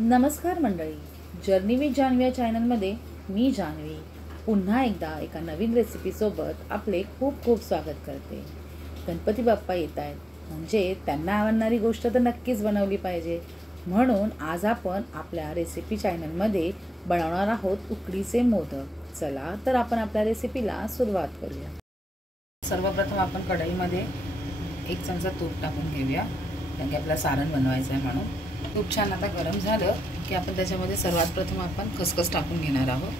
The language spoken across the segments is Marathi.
नमस्कार मंडळी, जर्नी विथ जान्हवी या चॅनलमध्ये मी जान्हवी पुन्हा एकदा एका नवीन रेसिपीसोबत आपले खूप खूप स्वागत करते. गणपती बाप्पा येत आहेत म्हणजे त्यांना आवडणारी गोष्ट तर नक्कीच बनवली पाहिजे. म्हणून आज आपण आपल्या रेसिपी चॅनलमध्ये बनवणार आहोत उकडीचे मोदक. चला तर आपण आपल्या रेसिपीला सुरुवात करूया. सर्वप्रथम आपण कढईमध्ये 1 चमचा तूप टाकून घेऊया, कारण की आपल्याला सारण बनवायचं आहे म्हणून. तूप छान आता गरम झालं की आपण त्याच्यामध्ये सर्वात प्रथम आपण खसखस टाकून घेणार आहोत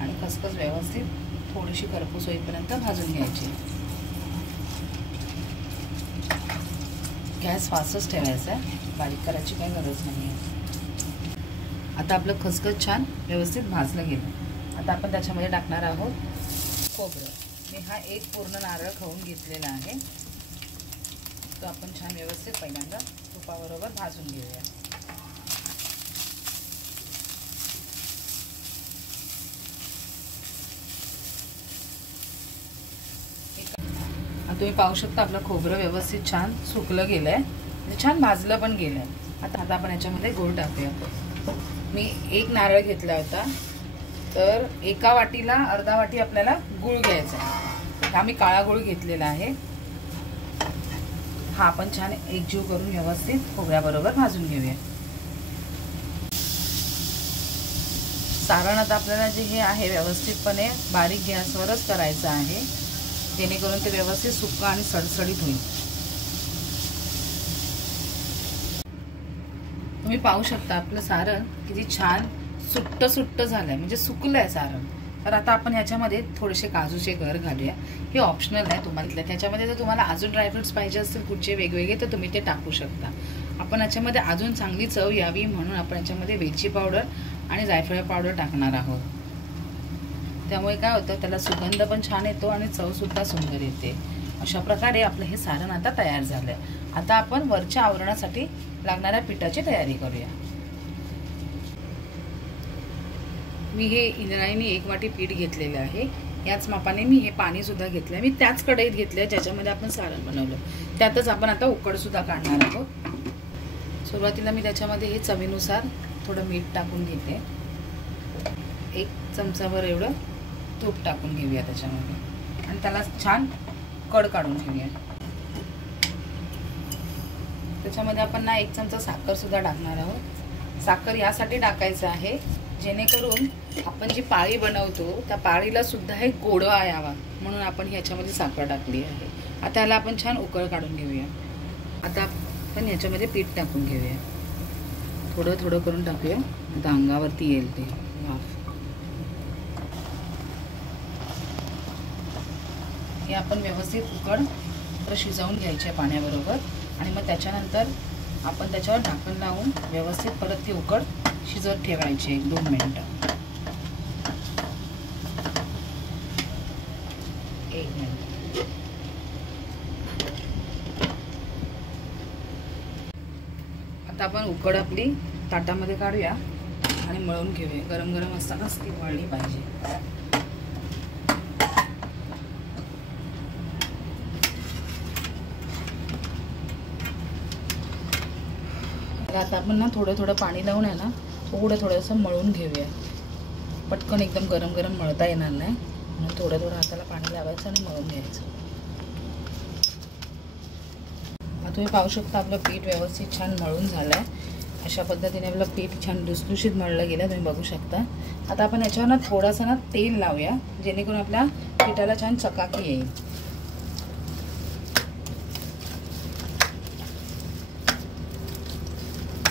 आणि खसखस व्यवस्थित थोडीशी करपूस होईपर्यंत भाजून घ्यायची. गॅस फास्टच ठेवायचा आहे, बारीक करायची काही गरज नाही आहे. आता आपलं खसखस छान व्यवस्थित भाजलं गेलं. आता आपण त्याच्यामध्ये टाकणार आहोत खोबरं. मी हा एक पूर्ण नारळ खवून घेतलेला आहे, तो आपण छान व्यवस्थित पहिल्यांदा तुपाबरोबर भाजून घेऊया. तुम्ही पाहू शकता आपलं खोबरं व्यवस्थित छान सुकलं गेलं आहे, म्हणजे छान भाजलं पण गेलं आहे. आता आपण याच्यामध्ये गूळ टाकूया. मी 1 नारळ घेतला होता, तर एका वाटीला अर्धा वाटी आपल्याला गूळ घ्यायचा आहे. हा मी काळा गूळ घेतलेला आहे. हा आपण छान एकजीव करून व्यवस्थित खोबऱ्याबरोबर भाजून घेऊया. सारण आता आपल्याला जे हे आहे व्यवस्थितपणे बारीक गॅसवरच करायचं आहे, जेणेकरून ते व्यवस्थित सुक्कं आणि सडसडीत होईल. तुम्ही पाहू शकता आपलं सारण किती छान सुट्ट झालंय, म्हणजे सुकलंय सारण. तर आता आपण ह्याच्यामध्ये थोडेसे काजूचे गर घालूया. हे ऑप्शनल आहे तुम्हाला. त्याच्यामध्ये जर तुम्हाला अजून ड्रायफ्रुट्स पाहिजे असतील कुठचे वेगवेगळे, तर तुम्ही ते टाकू शकता. आपण याच्यामध्ये अजून चांगली चव यावी म्हणून आपण याच्यामध्ये वेलची पावडर आणि जायफळ पावडर टाकणार आहोत. त्यामुळे काय होतं, त्याला सुगंध पण छान येतो आणि चवसुद्धा सुंदर येते. अशा प्रकारे आपलं हे सारण आता तयार झालं आहे. आता आपण वरच्या आवरणासाठी लागणाऱ्या पिठाची तयारी करूया. मी हे इंद्रायणी 1 वाटी पीठ घेतलेलं आहे. याच मापाने मी हे पाणी सुद्धा घेतलं. मी त्याच कढईत घेतलं ज्याच्यामध्ये आपण सारण बनवलं, त्यातच आपण आता उकड सुद्धा काढणार आहोत. सुरुवातीला मी त्याच्यामध्ये हे चवीनुसार थोडं मीठ टाकून घेते. 1 चमचाभर एवढं तूप टाकून घेऊया त्याच्यामध्ये आणि त्याला छान कड काढून घेऊया. त्याच्यामध्ये आपण ना 1 चमचा साखर सुद्धा टाकणार आहोत. साखर यासाठी टाकायचं आहे जेणेकरून आपण जी पाळी बनवतो त्या पाळीला सुद्धा हे गोडवा यावा, म्हणून आपण ह्याच्यामध्ये साखर टाकली आहे. आता ह्याला आपण छान उकळ काढून घेऊया. आता आपण ह्याच्यामध्ये पीठ टाकून घेऊया. थोडं थोडं करून टाकूया, आता अंगावरती येईल ते वाफ. हे आपण व्यवस्थित उकड शिजवून घ्यायचे पाण्याबरोबर आणि मग त्याच्यानंतर आपण त्याच्यावर ढाकण लावून व्यवस्थित परत ती उकड शिजवत ठेवायची 1-2 मिनिटं. 1 मिनिट. आता आपण उकड आपली ताटामध्ये काढूया आणि मळून घेऊया. गरम गरम असतानाच ती मळली पाहिजे. आता आपण ना थोडं थोडं पाणी लावून आहे ना थोडंसं मळून घेऊया. पटकन एकदम गरम गरम मळता येणार नाही, म्हणून थोडं थोडं हाताला पाणी लावायचं आणि मळून घ्यायचं. आता तुम्ही पाहू शकता आपलं पीठ व्यवस्थित छान मळून झालं आहे. अशा पद्धतीने आपलं पीठ छान लुसलुशीत मळलं गेलं, तुम्ही बघू शकता. आता आपण याच्यावर ना थोडासा तेल लावूया, जेणेकरून आपल्या पिठाला छान चकाकी येईल.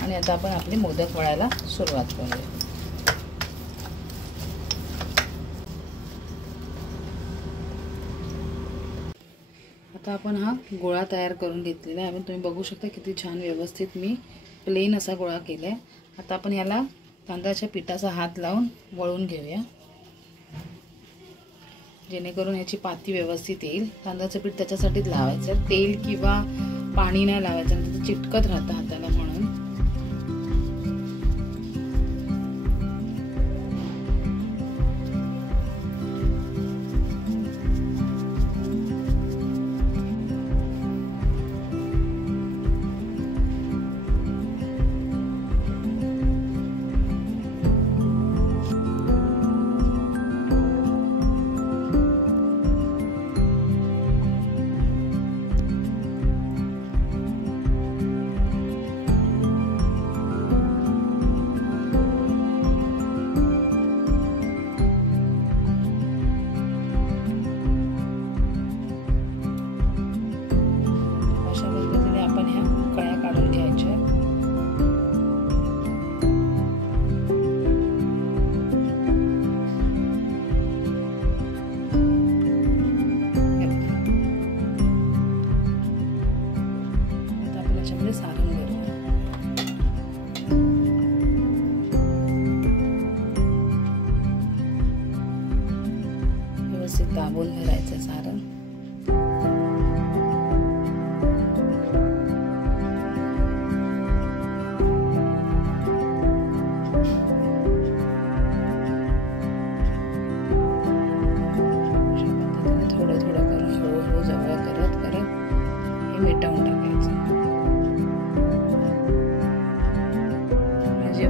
आणि आता आपण आपले मोदक वळायला सुरुवात करूया. आता आपण हा गोळा तयार करून घेतलेला आहे. तुम्ही बघू शकता किती छान व्यवस्थित मी प्लेन असा गोळा केला आहे. आता आपण याला तांदळाच्या पिठाचा हात लावून वळून घेऊया, जेणेकरून याची पाती व्यवस्थित येईल. तांदळाचं पीठ त्याच्यासाठीच लावायचं, तेल किंवा पाणी नाही लावायचं, म्हणजे ते चिटकत राहतं हाताला म्हणून.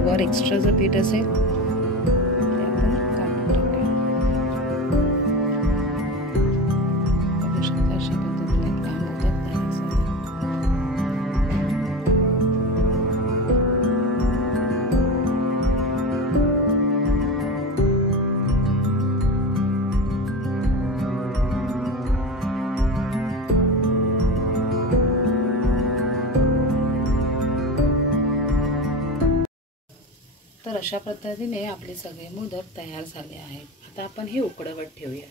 वर एक्स्ट्राचं पीठ असेल ते आपण काढून टाकूया. अशा पद्धतीने आपला मोदक तयार झाला. तर अशा पद्धतीने आपले सगळे मोदक तयार झाले आहेत. आता आपण हे उकळवत ठेवूया.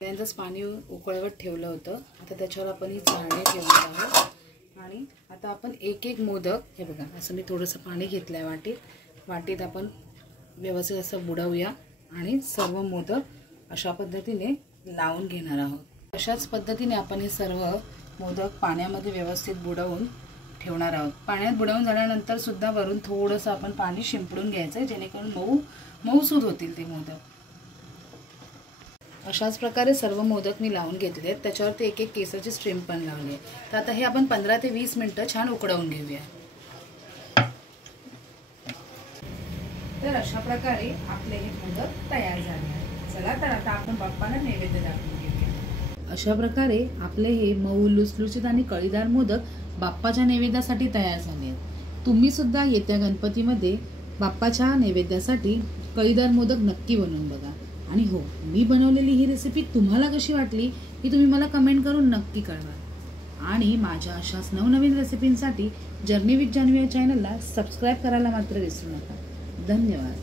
त्यानंतरच पाणी उकळवत ठेवलं होतं. आता त्याच्यावर आपण ही चाळणी ठेवणार आहोत आणि आता आपण एक एक मोदक, हे बघा असं मी थोडंसं पाणी घेतलं आहे वाटीत आपण व्यवस्थित असं बुडवूया आणि सर्व मोदक अशा पद्धतीने लावून घेणार आहोत. अशाच पद्धतीने आपण हे सर्व मोदक पाण्यामध्ये व्यवस्थित बुडवून ठेवणार आहोत. पाण्यात बुडवून झाल्यानंतर सुद्धा वरून थोडंसं आपण पाणी शिंपडून घ्यायचं आहे, जेणेकरून मऊसूद होतील ते मोदक. अशाच प्रकारे सर्व मोदक मी लावून घेतले आहेत. त्याच्यावरती एक एक केसाची स्ट्रीम पण लावली आहे. तर आता हे आपण 15 ते 20 मिनिटं छान उकळवून घेऊया. तर अशा प्रकारे आपले हे मोदक तयार झाले आहेत. चला तर आता आपण बाप्पाला नैवेद्य दाखवून घेऊया. अशा प्रकारे आपले हे मऊ लुसलुसीत आणि कळीदार मोदक बाप्पाच्या नैवेद्यासाठी तयार झाले आहेत. तुम्ही सुद्धा येत्या गणपतीमध्ये बाप्पाच्या नैवेद्यासाठी कळीदार मोदक नक्की बनवून बघा. आणि हो, मी बनवलेली ही रेसिपी तुम्हाला कशी वाटली ही तुम्ही मला कमेंट करून नक्की कळवा. आणि माझ्या अशाच नवनवीन रेसिपींसाठी जर्नी विथ जान्हवी या चॅनलला सबस्क्राईब करायला मात्र विसरू नका. धन्यवाद.